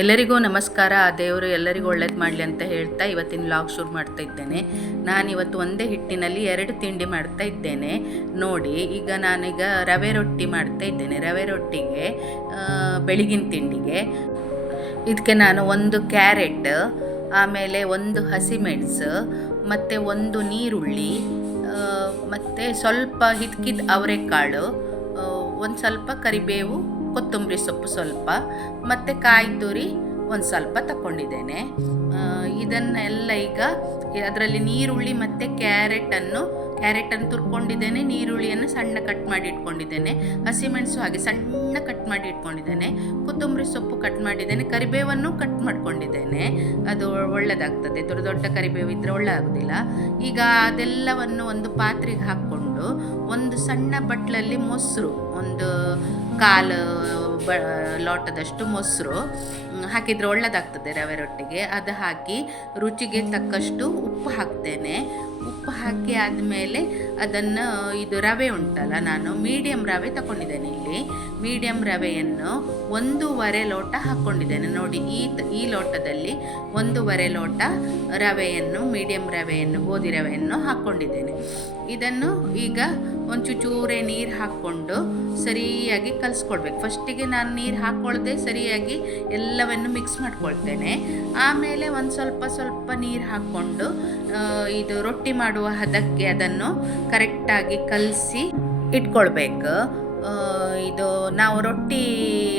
ಎಲ್ಲರಿಗೂ ನಮಸ್ಕಾರ. ಆ ದೇವರು ಎಲ್ಲರಿಗೂ ಒಳ್ಳೇದು ಮಾಡಲಿ ಅಂತ ಹೇಳ್ತಾ ಇವತ್ತಿನ ಲಾಗ್ ಶುರು ಮಾಡ್ತಾ ಇದ್ದೇನೆ. ನಾನು ಇವತ್ತು ಒಂದೇ ಹಿಟ್ಟಿನಲ್ಲಿ ಎರಡು ತಿಂಡಿ ಮಾಡ್ತಾ ಇದ್ದೇನೆ. ನೋಡಿ, ಈಗ ನಾನೀಗ ರವೆ ರೊಟ್ಟಿ ಮಾಡ್ತಾ ಇದ್ದೇನೆ. ರವೆ ರೊಟ್ಟಿಗೆ ಬೆಳಗಿನ ತಿಂಡಿಗೆ. ಇದಕ್ಕೆ ನಾನು ಒಂದು ಕ್ಯಾರೆಟ್, ಆಮೇಲೆ ಒಂದು ಹಸಿಮೆಣಸು, ಮತ್ತು ಒಂದು ನೀರುಳ್ಳಿ ಮತ್ತು ಸ್ವಲ್ಪ ಹಿದ್ಕಿದ ಅವರೆಕಾಳು ಒಂದು ಸ್ವಲ್ಪ ಕರಿಬೇವು ಕೊತ್ತಂಬರಿ ಸೊಪ್ಪು ಸ್ವಲ್ಪ, ಮತ್ತು ಕಾಯಿ ತುರಿ ಒಂದು ಸ್ವಲ್ಪ ತಗೊಂಡಿದ್ದೇನೆ ಇದನ್ನೆಲ್ಲ ಈಗ ಅದರಲ್ಲಿ ನೀರುಳ್ಳಿ ಮತ್ತು ಕ್ಯಾರೆಟನ್ನು ಕ್ಯಾರೆಟನ್ನು ತುರ್ಕೊಂಡಿದ್ದೇನೆ, ನೀರುಳ್ಳಿಯನ್ನು ಸಣ್ಣ ಕಟ್ ಮಾಡಿ ಇಟ್ಕೊಂಡಿದ್ದೇನೆ. ಹಸಿಮೆಣಸು ಹಾಗೆ ಸಣ್ಣ ಕಟ್ ಮಾಡಿ ಇಟ್ಕೊಂಡಿದ್ದೇನೆ. ಕೊತ್ತಂಬರಿ ಸೊಪ್ಪು ಕಟ್ ಮಾಡಿದ್ದೇನೆ, ಕರಿಬೇವನ್ನು ಕಟ್ ಮಾಡ್ಕೊಂಡಿದ್ದೇನೆ. ಅದು ಒಳ್ಳೆಯದಾಗ್ತದೆ ದೊಡ್ಡ ದೊಡ್ಡ ಕರಿಬೇವು ಇದ್ದರೆ ಒಳ್ಳೆ ಆಗೋದಿಲ್ಲ ಈಗ ಅದೆಲ್ಲವನ್ನು ಒಂದು ಪಾತ್ರೆಗೆ ಹಾಕ್ಕೊಂಡು, ಒಂದು ಸಣ್ಣ ಬಟ್ಲಲ್ಲಿ ಮೊಸರು, ಒಂದು ಕಾಲು, ಬ, ಲೋಟದಷ್ಟು ಮೊಸರು ಹಾಕಿದರೆ ಒಳ್ಳೆಯದಾಗ್ತದೆ ರವೆ ರೊಟ್ಟಿಗೆ. ಅದು ಹಾಕಿ ರುಚಿಗೆ ತಕ್ಕಷ್ಟು ಉಪ್ಪು ಹಾಕ್ತೇನೆ. ಉಪ್ಪು ಹಾಕಿ ಆದಮೇಲೆ ಅದನ್ನು, ಇದು ರವೆ ಉಂಟಲ್ಲ, ನಾನು ಮೀಡಿಯಂ ರವೆ ತಗೊಂಡಿದ್ದೇನೆ ಇಲ್ಲಿ. ಮೀಡಿಯಂ ರವೆಯನ್ನು ಒಂದೂವರೆ ಲೋಟ ಹಾಕ್ಕೊಂಡಿದ್ದೇನೆ. ನೋಡಿ, ಈ ಈ ಲೋಟದಲ್ಲಿ ಒಂದೂವರೆ ಲೋಟ ರವೆಯನ್ನು, ಮೀಡಿಯಂ ರವೆಯನ್ನು, ಗೋಧಿ ರವೆಯನ್ನು ಹಾಕ್ಕೊಂಡಿದ್ದೇನೆ. ಇದನ್ನು ಈಗ ಒಂದು ಚೂಚೂರೆ ನೀರು ಹಾಕ್ಕೊಂಡು ಸರಿಯಾಗಿ ಕಲಿಸ್ಕೊಳ್ಬೇಕು ಫಸ್ಟಿಗೆ ನಾನು ನೀರು ಹಾಕ್ಕೊಳ್ಳದೆ ಸರಿಯಾಗಿ ಎಲ್ಲವನ್ನು ಮಿಕ್ಸ್ ಮಾಡ್ಕೊಳ್ತೇನೆ. ಆಮೇಲೆ ಒಂದು ಸ್ವಲ್ಪ ಸ್ವಲ್ಪ ನೀರು ಹಾಕ್ಕೊಂಡು ಇದು ರೊಟ್ಟಿ ಮಾಡುವ ಹದಕ್ಕೆ ಅದನ್ನು ಕರೆಕ್ಟಾಗಿ ಕಲಸಿ ಇಟ್ಕೊಳ್ಬೇಕು. ಇದು ನಾವು ರೊಟ್ಟಿ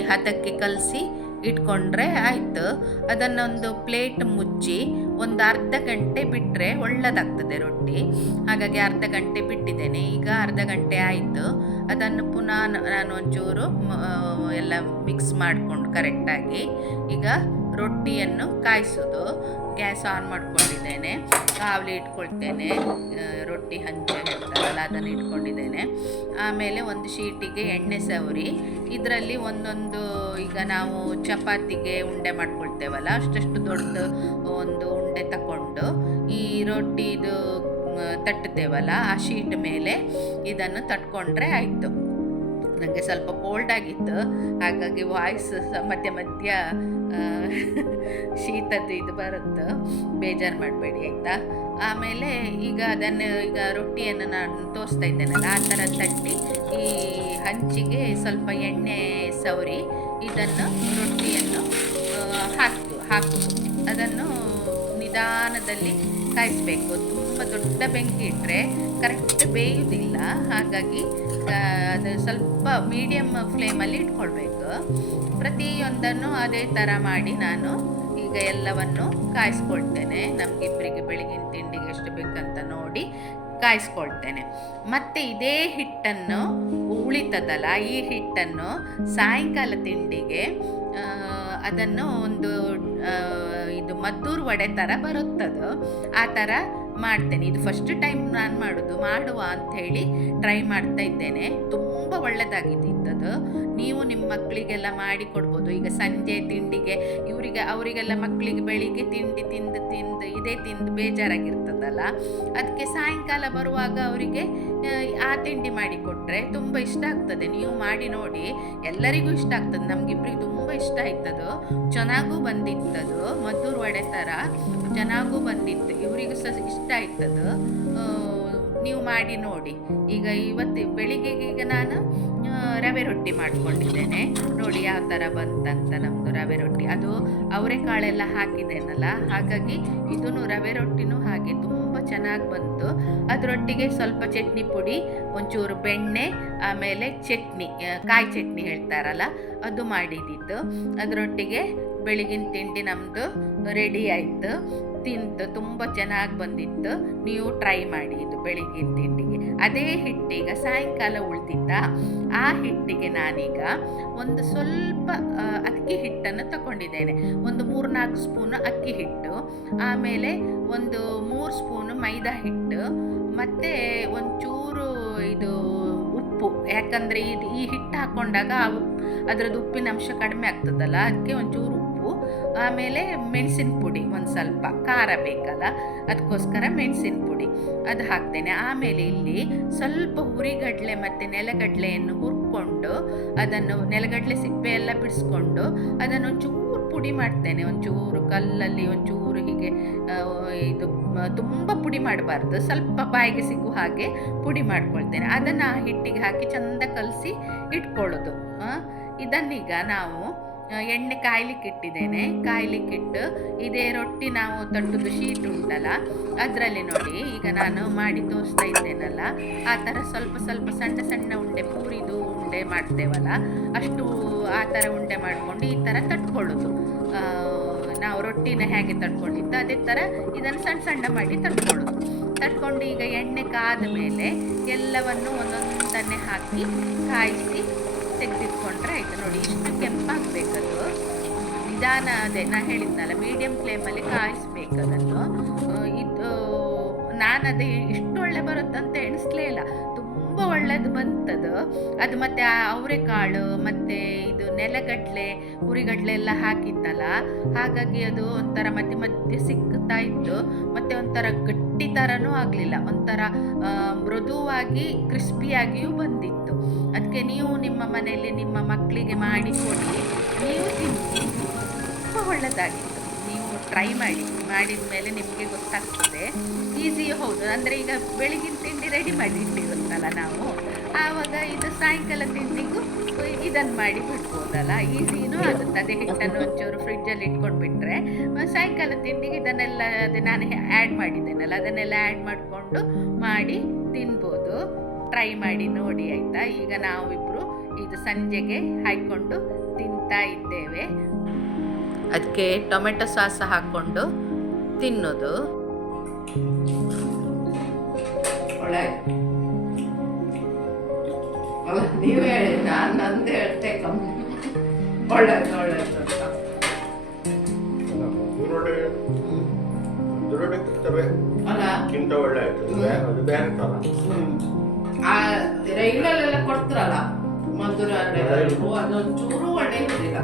ಹದಕ್ಕೆ ಕಲಸಿ ಇಟ್ಕೊಂಡ್ರೆ ಆಯಿತು. ಅದನ್ನೊಂದು ಪ್ಲೇಟ್ ಮುಚ್ಚಿ ಒಂದು ಅರ್ಧ ಗಂಟೆ ಬಿಟ್ಟರೆ ಒಳ್ಳೆದಾಗ್ತದೆ ರೊಟ್ಟಿ. ಹಾಗಾಗಿ ಅರ್ಧ ಗಂಟೆ ಬಿಟ್ಟಿದ್ದೇನೆ. ಈಗ ಅರ್ಧ ಗಂಟೆ ಆಯಿತು. ಅದನ್ನು ಪುನಃ ನಾನು ಒಂಚೂರು ಎಲ್ಲ ಮಿಕ್ಸ್ ಮಾಡಿಕೊಂಡು ಕರೆಕ್ಟಾಗಿ ಈಗ ರೊಟ್ಟಿಯನ್ನು ಕಾಯಿಸೋದು. Gas on ಮಾಡ್ಕೊಂಡಿದ್ದೇನೆ. ಕಾವಲಿ ಇಟ್ಕೊಳ್ತೇನೆ. ರೊಟ್ಟಿ ಹಂಚ ಹೇಳ್ತಾರಲ್ಲ ಅದನ್ನು ಇಟ್ಕೊಂಡಿದ್ದೇನೆ. ಆಮೇಲೆ ಒಂದು ಶೀಟಿಗೆ ಎಣ್ಣೆ ಸವರಿ. ಇದರಲ್ಲಿ ಒಂದೊಂದು ಈಗ ನಾವು ಚಪಾತಿಗೆ ಉಂಡೆ ಮಾಡ್ಕೊಳ್ತೇವಲ್ಲ, ಅಷ್ಟಷ್ಟು ದೊಡ್ಡ ಒಂದು ಉಂಡೆ ತಗೊಂಡು ಈ ರೊಟ್ಟಿದು ತಟ್ಟುತ್ತೇವಲ್ಲ, ಆ ಶೀಟ್ ಮೇಲೆ ಇದನ್ನು ತಟ್ಕೊಂಡ್ರೆ ಆಯಿತು. ನನಗೆ ಸ್ವಲ್ಪ ಕೋಲ್ಡ್ ಆಗಿತ್ತು. ಹಾಗಾಗಿ ವಾಯ್ಸ್ ಮಧ್ಯ ಮಧ್ಯ ಶೀತದ್ದು ಇದು ಬರುತ್ತೆ. ಬೇಜಾರು ಮಾಡಬೇಡಿ, ಆಯಿತಾ? ಆಮೇಲೆ ಈಗ ಅದನ್ನು, ಈಗ ರೊಟ್ಟಿಯನ್ನು ನಾನು ತೋರಿಸ್ತಾ ಇದ್ದೇನಲ್ಲ, ಆ ಥರ ತಟ್ಟಿ ಈ ಹಂಚಿಗೆ ಸ್ವಲ್ಪ ಎಣ್ಣೆ ಸವರಿ ಇದನ್ನು ರೊಟ್ಟಿಯನ್ನು ಹಾಕು ಹಾಕು ಅದನ್ನು ನಿಧಾನದಲ್ಲಿ ಕಾಯಿಸಬೇಕು. ತುಂಬ ದೊಡ್ಡ ಬೆಂಕಿ ಇಟ್ಟರೆ ಕರೆಕ್ಟ್ ಬೇಯುವುದಿಲ್ಲ ಹಾಗಾಗಿ ಅದು ಸ್ವಲ್ಪ ಮೀಡಿಯಮ್ ಫ್ಲೇಮಲ್ಲಿ ಇಟ್ಕೊಳ್ಬೇಕು. ಪ್ರತಿಯೊಂದನ್ನು ಅದೇ ಥರ ಮಾಡಿ ನಾನು ಈಗ ಎಲ್ಲವನ್ನು ಕಾಯಿಸ್ಕೊಳ್ತೇನೆ. ನಮಗಿಬ್ಬರಿಗೆ ಬೆಳಗಿನ ತಿಂಡಿಗೆ ಎಷ್ಟು ಬೇಕಂತ ನೋಡಿ ಕಾಯಿಸ್ಕೊಳ್ತೇನೆ. ಮತ್ತು ಇದೇ ಹಿಟ್ಟನ್ನು ಉಳಿತದಲ್ಲ, ಈ ಹಿಟ್ಟನ್ನು ಸಾಯಂಕಾಲ ತಿಂಡಿಗೆ ಅದನ್ನು ಒಂದು ಇದು ಮದ್ದೂರು ವಡೆ ಥರ ಬರುತ್ತದು. ಆ ಥರ ಮಾಡ್ತೇನೆ. ಇದು ಫಸ್ಟ್ ಟೈಮ್ ನಾನು ಮಾಡೋದು. ಮಾಡುವ ಅಂತ ಹೇಳಿ ಟ್ರೈ ಮಾಡ್ತಾ ಇದ್ದೇನೆ. ತುಂಬ ಒಳ್ಳೆಯದಾಗಿದ್ದು ನೀವು ನಿಮ್ಮ ಮಕ್ಕಳಿಗೆಲ್ಲ ಮಾಡಿ ಕೊಡ್ಬೋದು. ಈಗ ಸಂಜೆ ತಿಂಡಿಗೆ ಇವರಿಗೆ, ಅವರಿಗೆಲ್ಲ ಮಕ್ಕಳಿಗೆ ಬೆಳಿಗ್ಗೆ ತಿಂಡಿ ತಿಂದು ತಿಂದು, ಇದೇ ತಿಂದು ಬೇಜಾರಾಗಿರ್ತದಲ್ಲ. ಅದಕ್ಕೆ ಸಾಯಂಕಾಲ ಬರುವಾಗ ಅವರಿಗೆ, ಆ ತಿಂಡಿ ಮಾಡಿ ಕೊಟ್ಟರೆ ತುಂಬ ಇಷ್ಟ ಆಗ್ತದೆ. ನೀವು ಮಾಡಿ ನೋಡಿ, ಎಲ್ಲರಿಗೂ ಇಷ್ಟ ಆಗ್ತದೆ. ನಮಗಿಬ್ರಿಗೆ ತುಂಬ ಇಷ್ಟ ಆಯ್ತದು. ಚೆನ್ನಾಗೂ ಬಂದಿತ್ತದು. ಮದ್ದೂರು ವಡೆ ಥರ ಚೆನ್ನಾಗೂ ಬಂದಿತ್ತು. ಇವರಿಗೂ ಸಹ ಇಷ್ಟ ಆಯ್ತದು. ನೀವು ಮಾಡಿ ನೋಡಿ. ಈಗ ಇವತ್ತು ಬೆಳಿಗ್ಗೆಗೆ ಈಗ ನಾನು ರವೆ ರೊಟ್ಟಿ ಮಾಡ್ಕೊಂಡಿದ್ದೇನೆ. ನೋಡಿ ಯಾವ ಥರ ಬಂತಂತ ನಮ್ಮದು ರವೆ ರೊಟ್ಟಿ. ಅದು ಅವರೆಕಾಳೆಲ್ಲ ಹಾಕಿದ್ದೇನಲ್ಲ, ಹಾಗಾಗಿ ಇದೂ ರವೆ ರೊಟ್ಟಿನೂ ಹಾಗೆ ತುಂಬ ಚೆನ್ನಾಗಿ ಬಂತು. ಅದರೊಟ್ಟಿಗೆ ಸ್ವಲ್ಪ ಚಟ್ನಿ ಪುಡಿ, ಒಂಚೂರು ಬೆಣ್ಣೆ, ಆಮೇಲೆ ಚಟ್ನಿ ಕಾಯಿ ಚಟ್ನಿ ಹೇಳ್ತಾರಲ್ಲ, ಅದು ಮಾಡಿದ್ದಿತ್ತು ಅದರೊಟ್ಟಿಗೆ ಬೆಳಗಿನ ತಿಂಡಿ ನಮ್ಮದು ರೆಡಿ ಆಯಿತು. ತಿಂತು ತುಂಬ ಚೆನ್ನಾಗಿ ಬಂದಿತ್ತು. ನೀವು ಟ್ರೈ ಮಾಡಿ ಇದು ಬೆಳಿಗ್ಗೆ ತಿಂಡಿಗೆ. ಅದೇ ಹಿಟ್ಟೀಗ ಸಾಯಂಕಾಲ ಉಳ್ತಿದ್ದ ಆ ಹಿಟ್ಟಿಗೆ ನಾನೀಗ ಒಂದು ಸ್ವಲ್ಪ ಅಕ್ಕಿ ಹಿಟ್ಟನ್ನು ತಗೊಂಡಿದ್ದೇನೆ. ಒಂದು ಮೂರ್ನಾಲ್ಕು ಸ್ಪೂನ್ ಅಕ್ಕಿ ಹಿಟ್ಟು, ಆಮೇಲೆ ಒಂದು ಮೂರು ಸ್ಪೂನು ಮೈದಾ ಹಿಟ್ಟು, ಮತ್ತು ಒಂಚೂರು ಇದು ಉಪ್ಪು. ಯಾಕಂದರೆ ಇದು ಈ ಹಿಟ್ಟು ಹಾಕ್ಕೊಂಡಾಗ ಅದರದ್ದು ಉಪ್ಪಿನ ಅಂಶ ಕಡಿಮೆ ಆಗ್ತದಲ್ಲ, ಅದಕ್ಕೆ ಒಂಚೂರು ಆಮೇಲೆ ಮೆಣಸಿನ ಪುಡಿ ಒಂದು ಸ್ವಲ್ಪ, ಖಾರ ಬೇಕಲ್ಲ ಅದಕ್ಕೋಸ್ಕರ ಮೆಣಸಿನ ಪುಡಿ ಅದು ಹಾಕ್ತೇನೆ. ಆಮೇಲೆ ಇಲ್ಲಿ ಸ್ವಲ್ಪ ಹುರಿಗಡಲೆ ಮತ್ತು ನೆಲಗಡಲೆಯನ್ನು ಹುರ್ಕೊಂಡು ಅದನ್ನು ನೆಲಗಡಲೆ ಸಿಪ್ಪೆ ಎಲ್ಲ ಬಿಡಿಸ್ಕೊಂಡು ಅದನ್ನು ಒಂಚೂರು ಪುಡಿ ಮಾಡ್ತೇನೆ. ಒಂಚೂರು ಕಲ್ಲಲ್ಲಿ ಒಂಚೂರು ಹೀಗೆ ಇದು ತುಂಬ ಪುಡಿ ಮಾಡಬಾರ್ದು. ಸ್ವಲ್ಪ ಬಾಯಿಗೆ ಸಿಗುವ ಹಾಗೆ ಪುಡಿ ಮಾಡ್ಕೊಳ್ತೇನೆ. ಅದನ್ನು ಹಿಟ್ಟಿಗೆ ಹಾಕಿ ಚೆಂದ ಕಲಸಿ ಇಟ್ಕೊಳ್ಳೋದು. ಇದನ್ನೀಗ ನಾವು ಎಣ್ಣೆ ಕಾಯ್ಲಿಕ್ಕೆ ಇಟ್ಟಿದ್ದೇನೆ ಕಾಯ್ಲಿಕ್ಕೆ ಇಟ್ಟು ಇದೇ ರೊಟ್ಟಿ ನಾವು ತಟ್ಟುದು ಶೀಟ್ ಉಂಟಲ್ಲ, ಅದರಲ್ಲಿ ನೋಡಿ ಈಗ ನಾನು ಮಾಡಿ ತೋರಿಸ್ತಾ ಇದ್ದೇನಲ್ಲ, ಆ ಥರ ಸ್ವಲ್ಪ ಸ್ವಲ್ಪ ಸಣ್ಣ ಸಣ್ಣ ಉಂಡೆ, ಪೂರಿದು ಉಂಡೆ ಮಾಡ್ತೇವಲ್ಲ, ಅಷ್ಟು ಆ ಥರ ಉಂಡೆ ಮಾಡಿಕೊಂಡು ಈ ಥರ ತಟ್ಕೊಳ್ಳೋದು. ನಾವು ರೊಟ್ಟಿನ ಹೇಗೆ ತಟ್ಕೊಂಡಿದ್ದು ಅದೇ ಥರ ಇದನ್ನು ಸಣ್ಣ ಸಣ್ಣ ಮಾಡಿ ತಟ್ಕೊಳ್ಳೋದು. ತಟ್ಕೊಂಡು ಈಗ ಎಣ್ಣೆ ಕಾದ ಮೇಲೆ ಎಲ್ಲವನ್ನು ಒಂದೊಂದನ್ನೇ ಹಾಕಿ ಕಾಯಿಸಿ ತೆಗೆದಿಟ್ಕೊಂಡ್ರೆ ಆಯ್ತು ನೋಡಿ, ಇಷ್ಟು ಕೆಂಪಾಗಬೇಕದು. ನಿಧಾನ ಅದೇ ನಾನು ಹೇಳಿದ್ನಲ್ಲ ಮೀಡಿಯಂ ಫ್ಲೇಮಲ್ಲಿ ಕಾಯಿಸ್ಬೇಕು ಅದನ್ನು ಇದು ನಾನು ಅದೇ ಇಷ್ಟು ಒಳ್ಳೆ ಬರುತ್ತಂತ ಎಣಿಸ್ಲೇ ಇಲ್ಲ. ತುಂಬ ಒಳ್ಳೇದು ಬಂತದು. ಅದು ಮತ್ತೆ ಅವರೆಕಾಳು, ಮತ್ತೆ ಇದು ನೆಲಗಡಲೆ, ಹುರಿಗಡಲೆ ಎಲ್ಲ ಹಾಕಿತ್ತಲ್ಲ, ಹಾಗಾಗಿ ಅದು ಒಂಥರ ಮತ್ತೆ ಮತ್ತೆ ಸಿಕ್ಕುತ್ತಾ ಇತ್ತು. ಮತ್ತೆ ಒಂಥರ ಗಟ್ಟಿ ಥರನೂ ಆಗಲಿಲ್ಲ. ಒಂಥರ ಮೃದುವಾಗಿ, ಕ್ರಿಸ್ಪಿಯಾಗಿಯೂ ಬಂದಿತ್ತು. ಅದಕ್ಕೆ ನೀವು ನಿಮ್ಮ ಮನೆಯಲ್ಲಿ ನಿಮ್ಮ ಮಕ್ಕಳಿಗೆ ಮಾಡಿಕೊಡಿ ನೀವು ತಿನ್ನಿ. ತುಂಬ ಒಳ್ಳೆಯದಾಗಿತ್ತು ನೀವು ಟ್ರೈ ಮಾಡಿ. ಮಾಡಿದ ಮೇಲೆ ನಿಮಗೆ ಗೊತ್ತಾಗ್ತದೆ. ಈಸಿ ಹೌದು. ಅಂದರೆ ಈಗ ಬೆಳಗಿನ ತಿಂಡಿ ರೆಡಿ ಮಾಡಿ ಇಟ್ಟಿರುತ್ತಲ್ಲ ನಾವು. ಆವಾಗ ಇದು ಸಾಯಂಕಾಲ ತಿಂಡಿಗೂ ಇದನ್ನು ಮಾಡಿ ಬಿಡ್ಬೋದಲ್ಲ? ಈಸಿನೂ ಆಗುತ್ತೆ. ಅದೇ ಹಿಟ್ಟನ್ನು ಒಂಚೂರು ಫ್ರಿಡ್ಜಲ್ಲಿ ಇಟ್ಕೊಂಡು ಬಿಟ್ಟರೆ ಸಾಯಂಕಾಲ ತಿಂಡಿಗೆ ಇದನ್ನೆಲ್ಲ ಅದೇ ನಾನು ಆ್ಯಡ್ ಮಾಡಿದ್ದೇನಲ್ಲ? ಅದನ್ನೆಲ್ಲ ಆ್ಯಡ್ ಮಾಡಿಕೊಂಡು ಮಾಡಿ ತಿನ್ಬೋದು. ಟ್ರೈ ಮಾಡಿ ನೋಡಿ, ಆಯಿತಾ? ಈಗ ನಾವಿಬ್ಬರು ಇದು ಸಂಜೆಗೆ ಹಾಕ್ಕೊಂಡು ತಿಂತಾ ಇದ್ದೇವೆ. ಅದಕ್ಕೆ ಟೊಮೆಟೊ ಸಾಸ್ ಹಾಕ್ಕೊಂಡು ತಿನ್ನೋದು. ಒಳ್ಳೆ. ನೀವು ಹೇಳಿ ನಾನು ನಂದು ಹೇಳ್ತೆ ಕಮ್ಮಿ. ಒಳ್ಳೇದು ಒಳ್ಳೇದು ಅಂತ. ಅಲ್ಲ? ಕಿಂತ ಒಳ್ಳೆ ಅದು ಬೇರೆ- ತರ ಆ ರೈಲಲ್ಲೆಲ್ಲ ಕೊಡ್ತಾರಲ್ಲ? ಮಧುರ ಅದೊಂಚೂರು ಒಳ್ಳೆ ಇರಲಿಲ್ಲ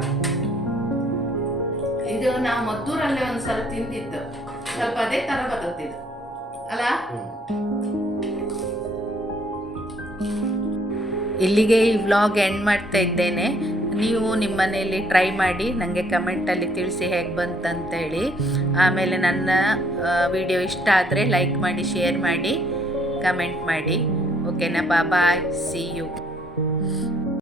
ಇದು ನಾ ಮದ್ದೂರಲ್ಲೇ ಒಂದ್ಸಲ ತಿಂದಿತ್ತು ಸ್ವಲ್ಪ ಅದೇ ತರ ಬರುತ್ತಿದ್ದು ಅಲ್ಲ? ಇಲ್ಲಿಗೆ ಈ ವ್ಲಾಗ್ ಎಂಡ್ ಮಾಡ್ತಾ ಇದ್ದೇನೆ. ನೀವು ನಿಮ್ಮ ಮನೆಯಲ್ಲಿ ಟ್ರೈ ಮಾಡಿ ನನಗೆ ಕಮೆಂಟಲ್ಲಿ ತಿಳಿಸಿ ಹೇಗೆ ಬಂತಂತೇಳಿ. ಆಮೇಲೆ ನನ್ನ ವಿಡಿಯೋ ಇಷ್ಟ ಆದರೆ ಲೈಕ್ ಮಾಡಿ ಶೇರ್ ಮಾಡಿ ಕಮೆಂಟ್ ಮಾಡಿ. ಓಕೆನಾ ಬಾ ಬಾಯ್ ಸಿ ಯು